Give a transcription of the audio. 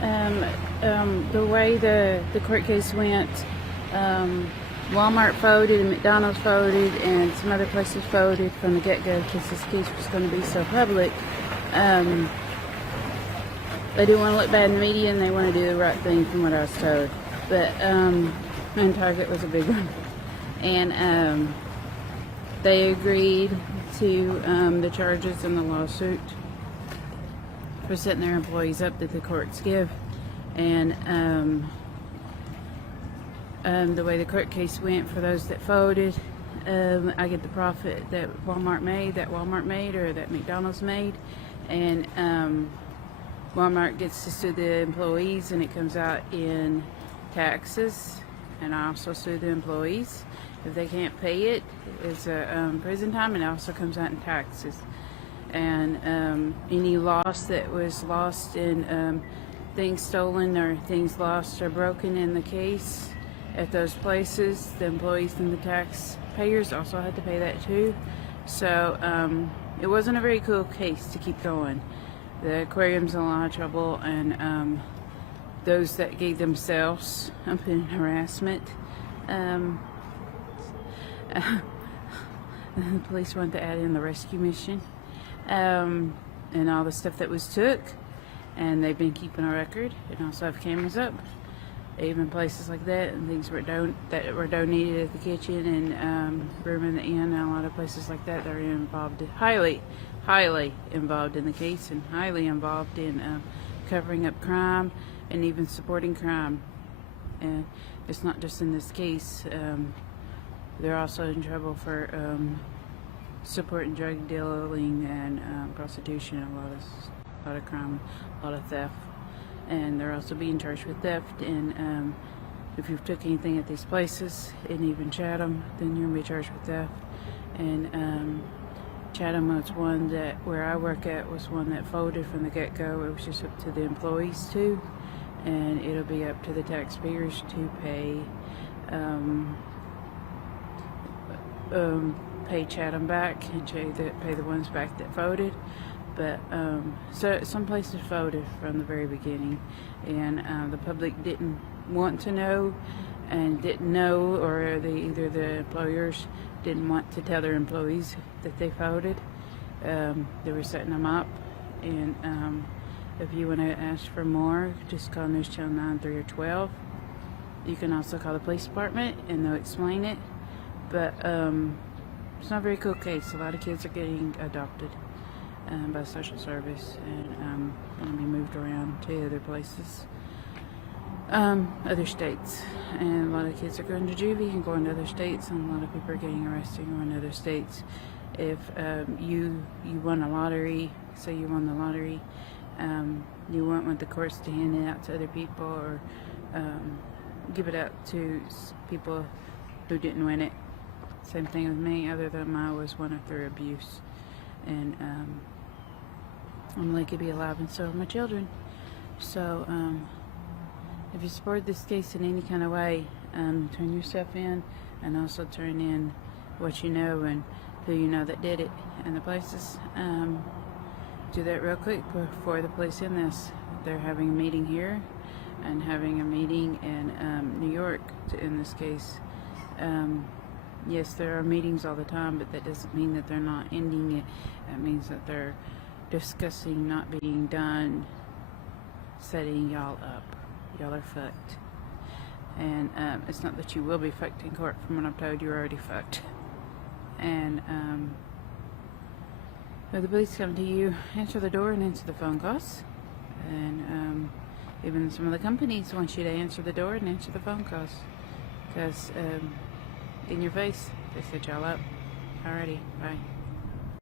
The way the court case went, Walmart folded and McDonald's folded and some other places folded from the get-go because this case was going to be so public. They didn't want to look bad in the media and they want to do the right thing from what I was told. But, and Target was a big one. And they agreed to the charges in the lawsuit for setting their employees up that the courts give. And the way the court case went for those that folded, I get the profit that Walmart made, or that McDonald's made, and Walmart gets to sue the employees, and it comes out in taxes, and I also sue the employees. If they can't pay it, it's a prison time, and it also comes out in taxes. And any loss that was lost in things stolen or things lost or broken in the case at those places, the employees and the taxpayers also had to pay that too. So it wasn't a very cool case to keep going. The aquarium's in a lot of trouble, and those that gave themselves up in harassment, the police wanted to add in the rescue mission, and all the stuff that was took, and they've been keeping a record and also have cameras up. Even places like that, and things that were donated at the kitchen and room in the inn, and a lot of places like that, they're involved, highly involved in the case, and highly involved in covering up crime and even supporting crime. And it's not just in this case. They're also in trouble for supporting drug dealing and prostitution, a lot of crime, a lot of theft. And they're also being charged with theft, and if you've took anything at these places, and even Chatham, then you're going to be charged with theft. And Chatham was one that, where I work at, was one that folded from the get-go. It was just up to the employees too, and it'll be up to the taxpayers to pay Chatham back and pay the ones back that folded. But so some places folded from the very beginning, and the public didn't want to know, and didn't know, or either the employers didn't want to tell their employees that they folded. They were setting them up, and if you want to ask for more, just call News Channel 9, 3, or 12. You can also call the police department, and they'll explain it. But it's not a very cool case. A lot of kids are getting adopted by social service, and going to be moved around to other places, other states, and a lot of kids are going to juvie and going to other states, and a lot of people are getting arrested and going to other states. If you won a lottery, say you won the lottery, you won't want the courts to hand it out to other people, or give it out to people who didn't win it. Same thing with me, other than I was one through abuse. And I'm lucky to be alive, and so are my children. So if you support this case in any kind of way, turn yourself in, and also turn in what you know and who you know that did it, and the places. Do that real quick before the police in this. They're having a meeting here and having a meeting in New York in this case. Yes, there are meetings all the time, but that doesn't mean that they're not ending it. That means that they're discussing not being done, setting y'all up. Y'all are fucked. And it's not that you will be fucked in court. From what I'm told, you're already fucked. And if the police come to you, answer the door and answer the phone calls. And even some of the companies want you to answer the door and answer the phone calls. Because in your face, they set y'all up. Alrighty, bye.